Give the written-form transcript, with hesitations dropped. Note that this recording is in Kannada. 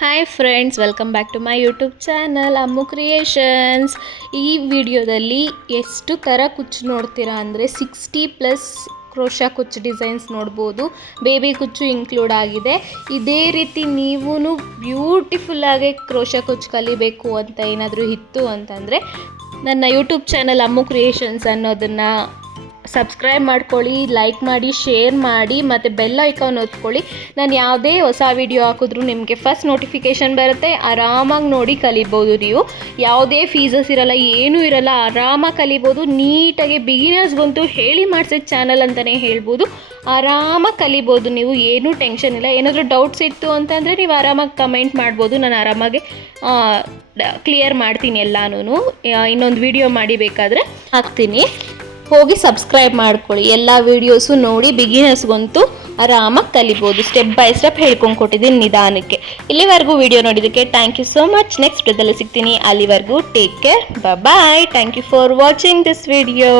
Hi friends, welcome back to my YouTube channel Ammu creations. ಈ ವಿಡಿಯೋದಲ್ಲಿ ಎಷ್ಟು ಥರ ಕುಚ್ಚು ನೋಡ್ತೀರಾ ಅಂದರೆ 60+ ಕ್ರೋಶಾ ಕುಚ್ಚು ಡಿಸೈನ್ಸ್ ನೋಡ್ಬೋದು. ಬೇಬಿ ಕುಚ್ಚು ಇನ್ಕ್ಲೂಡ್ ಆಗಿದೆ. ಇದೇ ರೀತಿ ನೀವೂ ಬ್ಯೂಟಿಫುಲ್ಲಾಗಿ ಕ್ರೋಶಾ ಕುಚ್ಚು ಕಲಿಬೇಕು ಅಂತ ಏನಾದರೂ ಇತ್ತು ಅಂತಂದರೆ ನನ್ನ ಯೂಟ್ಯೂಬ್ ಚಾನಲ್ ಅಮ್ಮು ಕ್ರಿಯೇಷನ್ಸ್ ಅನ್ನೋದನ್ನು ಸಬ್ಸ್ಕ್ರೈಬ್ ಮಾಡ್ಕೊಳ್ಳಿ, ಲೈಕ್ ಮಾಡಿ, ಶೇರ್ ಮಾಡಿ ಮತ್ತು ಬೆಲ್ ಐಕಾನ್ ಒತ್ಕೊಳ್ಳಿ. ನಾನು ಯಾವುದೇ ಹೊಸ ವಿಡಿಯೋ ಹಾಕಿದ್ರೂ ನಿಮಗೆ ಫಸ್ಟ್ ನೋಟಿಫಿಕೇಷನ್ ಬರುತ್ತೆ. ಆರಾಮಾಗಿ ನೋಡಿ ಕಲಿಬೋದು. ನೀವು ಯಾವುದೇ ಫೀಸಸ್ ಇರಲ್ಲ, ಏನೂ ಇರಲ್ಲ, ಆರಾಮಾಗಿ ಕಲಿಬೋದು. ನೀಟಾಗಿ ಬಿಗಿನರ್ಸ್ಗಂತೂ ಹೇಳಿ ಮಾಡಿಸಿದ ಚಾನಲ್ ಅಂತಲೇ ಹೇಳ್ಬೋದು. ಆರಾಮಾಗಿ ಕಲಿಬೋದು ನೀವು, ಏನೂ ಟೆನ್ಷನ್ ಇಲ್ಲ. ಏನಾದರೂ ಡೌಟ್ಸ್ ಇತ್ತು ಅಂತಂದರೆ ನೀವು ಆರಾಮಾಗಿ ಕಮೆಂಟ್ ಮಾಡ್ಬೋದು. ನಾನು ಆರಾಮಾಗಿ ಕ್ಲಿಯರ್ ಮಾಡ್ತೀನಿ ಎಲ್ಲನೂ. ಇನ್ನೊಂದು ವಿಡಿಯೋ ಮಾಡಿ ಬೇಕಾದರೆ ಹಾಕ್ತೀನಿ, ಹೋಗಿ ಸಬ್ಸ್ಕ್ರೈಬ್ ಮಾಡ್ಕೊಳ್ಳಿ. ಎಲ್ಲ ವೀಡಿಯೋಸು ನೋಡಿ ಬಿಗಿನರ್ಸ್ಗಂತೂ ಆರಾಮಾಗಿ ಕಲಿಬೋದು. ಸ್ಟೆಪ್ ಬೈ ಸ್ಟೆಪ್ ಹೇಳ್ಕೊಂಡು ಕೊಟ್ಟಿದ್ದೀನಿ ನಿಧಾನಕ್ಕೆ. ಇಲ್ಲಿವರೆಗೂ ವಿಡಿಯೋ ನೋಡಿದ್ದಕ್ಕೆ thank you so much. Next ವಿಡಿಯೋದಲ್ಲಿ ಸಿಗ್ತೀನಿ. ಅಲ್ಲಿವರೆಗೂ take care, bye. Thank you for watching this video.